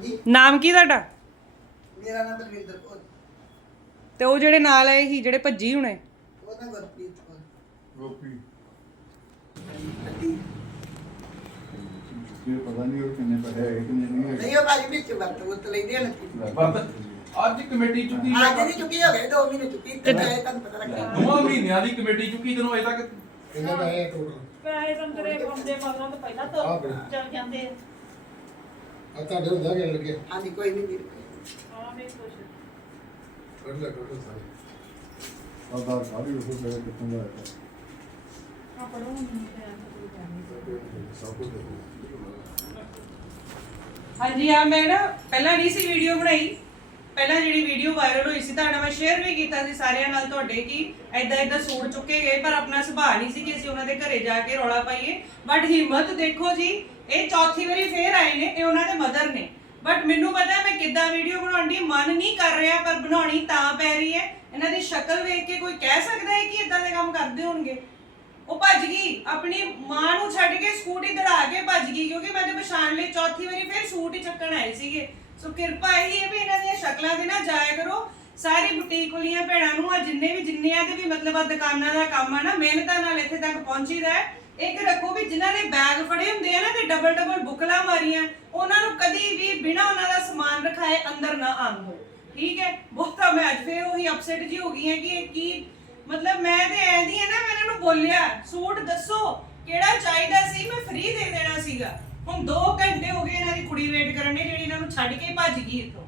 ਹਾਂਜੀ। ਨਾਮ ਕੀ ਤੁਹਾਡਾ? ਮੇਰਾ ਨਾਮ ਬਲਵਿੰਦਰ ਕੌਰ। ਤੇ ਉਹ ਜਿਹੜੇ ਨਾਲ ਆਏ ਸੀ ਜਿਹੜੇ ਭੱਜੀ ਹੁਣੇ? ਉਹਦਾ ਗੁਰਪ੍ਰੀਤ ਕੌਰ। ਗੋਪੀ। ਇਹ ਪਤਾ ਨਹੀਂ ਉਹ ਕਿੰਨੇ ਪੈਸੇ ਹੈ ਕਿੰਨੇ ਨਹੀਂ ਹੈ ਨਹੀਂ ਉਹ ਭਾਜੀ ਵਿੱਚ ਵਰਤ ਵਰਤ ਲੈਂਦੇ ਹਨ ਅੱਜ ਕਮੇਟੀ ਚੁੱਕੀ ਅੱਜ ਦੀ ਚੁੱਕੀ ਹੋ ਗਏ 2 ਮਹੀਨੇ ਚੁੱਕੀ ਤੇ ਮੈਂ ਤੁਹਾਨੂੰ ਪਤਾ ਲੱਗਾ ਦੋਵਾਂ ਮਹੀਨਿਆਂ ਦੀ ਕਮੇਟੀ ਚੁੱਕੀ ਤੈਨੂੰ ਅਜੇ ਤੱਕ? ਕਿੰਨੇ ਪੈਸੇ ਟੋਟਲ ਪੈਸੇ ਤੰਦਰੇ ਪਾਉਂਦੇ ਮਗਰੋਂ ਤਾਂ ਪਹਿਲਾਂ ਤੋਂ। ਚੱਲ ਜਾਂਦੇ ਆ। ਆ ਤੁਹਾਡੇ ਹੁੰਦਾ ਕਿ ਲੱਗੇ ਹਾਂਜੀ ਕੋਈ ਨਹੀਂ ਵੀਰ। ਹਾਂ ਮੈਂ ਕੁਛ ਕੱਢ ਲੈ ਸਾਰੇ। ਉਹ ਪੈਸੇ ਕਿੱਥੋਂ ਦਾ ਆਇਆ। ਆ ਪੜੋ ਨਹੀਂ ਤੇ ਸਭ ਕੁਝ ਦੇਖੋ। ਹਾਂਜੀ ਆ ਮੈਂ ਨਾ ਪਹਿਲਾਂ ਨਹੀਂ ਸੀ ਵੀਡੀਓ ਬਣਾਈ। ਪਹਿਲਾਂ ਜਿਹੜੀ ਵੀਡੀਓ ਵਾਇਰਲ ਹੋਈ ਸੀ ਤੁਹਾਡਾ ਮੈਂ ਸ਼ੇਅਰ ਵੀ ਕੀਤਾ ਸੀ ਸਾਰਿਆਂ ਨਾਲ ਤੁਹਾਡੇ ਕਿ ਐਦਾਂ ਐਦਾਂ ਸੂਟ ਚੁੱਕੇ ਗਏ ਪਰ ਆਪਣਾ ਸੁਭਾਅ ਨਹੀਂ ਸੀ ਕਿ ਅਸੀਂ ਉਹਨਾਂ ਦੇ ਘਰੇ ਜਾ ਕੇ ਰੌਲਾ ਪਾਈਏ। ਬਟ ਹਿੰਮਤ ਦੇਖੋ ਜੀ ਇਹ ਚੌਥੀ ਵਾਰੀ ਫੇਰ ਆਏ ਨੇ, ਇਹ ਉਹਨਾਂ ਦੇ ਮਦਰ ਨੇ। ਬਟ ਮੈਨੂੰ ਪਤਾ ਮੈਂ ਕਿੱਦਾਂ ਵੀਡੀਓ ਬਣਾਉਣ ਦੀ ਮਨ ਨਹੀਂ ਕਰ ਰਿਹਾ ਪਰ ਬਣਾਉਣੀ ਤਾਂ ਪੈ ਰਹੀ ਹੈ। ਇਹਨਾਂ ਦੀ ਸ਼ਕਲ ਵੇਖ ਕੇ ਕੋਈ ਕਹਿ ਸਕਦਾ ਹੈ ਕਿ ਇਦਾਂ ਦੇ ਕੰਮ ਕਰਦੇ ਹੋਣਗੇ? ਉਹ ਭੱਜ ਗਈ, ਆਪਣੀ ਮਾਂ ਨੂੰ ਛੱਡ ਕੇ ਸਕੂਟੀ ਦੜਾ ਕੇ ਭੱਜ ਗਈ, ਕਿਉਂਕਿ ਮੈਂ ਤੇ ਪਛਾਣ ਲਈ ਚੌਥੀ ਵਾਰੀ ਫਿਰ ਸੂਟ ਹੀ ਚੱਕਣ ਆਏ ਸੀਗੇ। ਸੋ ਕਿਰਪਾ ਇਹੀ ਹੈ ਵੀ ਇਹਨਾਂ ਦੀਆਂ ਸ਼ਕਲਾਂ ਦੇ ਨਾ ਜਾਇਆ ਕਰੋ। ਸਾਰੀ ਬੁਟੀਕ ਵਾਲੀਆਂ ਭੈਣਾਂ ਨੂੰ ਆ, ਜਿੰਨੇ ਵੀ ਜਿੰਨਿਆਂ ਦੇ ਵੀ ਮਤਲਬ ਆ ਦੁਕਾਨਾਂ ਦਾ ਕੰਮ ਆ ਨਾ, ਮਿਹਨਤਾਂ ਨਾਲ ਇੱਥੇ ਤੱਕ ਪਹੁੰਚੀਦਾ ਹੈ। ਇੱਕ ਰੱਖੋ ਵੀ ਜਿਨ੍ਹਾਂ ਨੇ ਬੈਗ ਫੜੇ ਹੁੰਦੇ ਆ ਨਾ ਤੇ ਡਬਲ ਡਬਲ ਬੁਕਲਾਂ ਮਾਰੀਆਂ, ਉਹਨਾਂ ਨੂੰ ਕਦੀ ਵੀ ਬਿਨਾਂ ਉਹਨਾਂ ਦਾ ਸਮਾਨ ਰਖਾਏ ਅੰਦਰ ਨਾ ਆਉਣ ਠੀਕ ਹੈ? ਬਹੁਤਾ ਮੈਂ ਅੱਜ ਫੇਰ ਉਹੀ ਅਪਸੈਟ ਜੀ ਹੋ ਗਈ ਹੈ ਕਿ ਇਹ ਕੀ ਮਤਲਬ ਮੈਂ ਤੇ ਐਂਦੀ ਆ ਨਾ, ਮੈਂ ਇਹਨਾਂ ਨੂੰ ਬੋਲਿਆ, ਸੂਟ ਦੱਸੋ, ਕਿਹੜਾ ਚਾਹੀਦਾ ਸੀ? ਮੈਂ ਫ੍ਰੀ ਦੇ ਦੇਣਾ ਸੀਗਾ। ਹੁਣ 2 ਘੰਟੇ ਹੋ ਗਏ ਇਹਨਾਂ ਦੀ ਕੁੜੀ ਵੇਟ ਕਰਨ ਨੇ ਜਿਹੜੀ ਇਹਨਾਂ ਨੂੰ ਛੱਡ ਕੇ ਭੱਜ ਗਈ ਇੱਥੋਂ।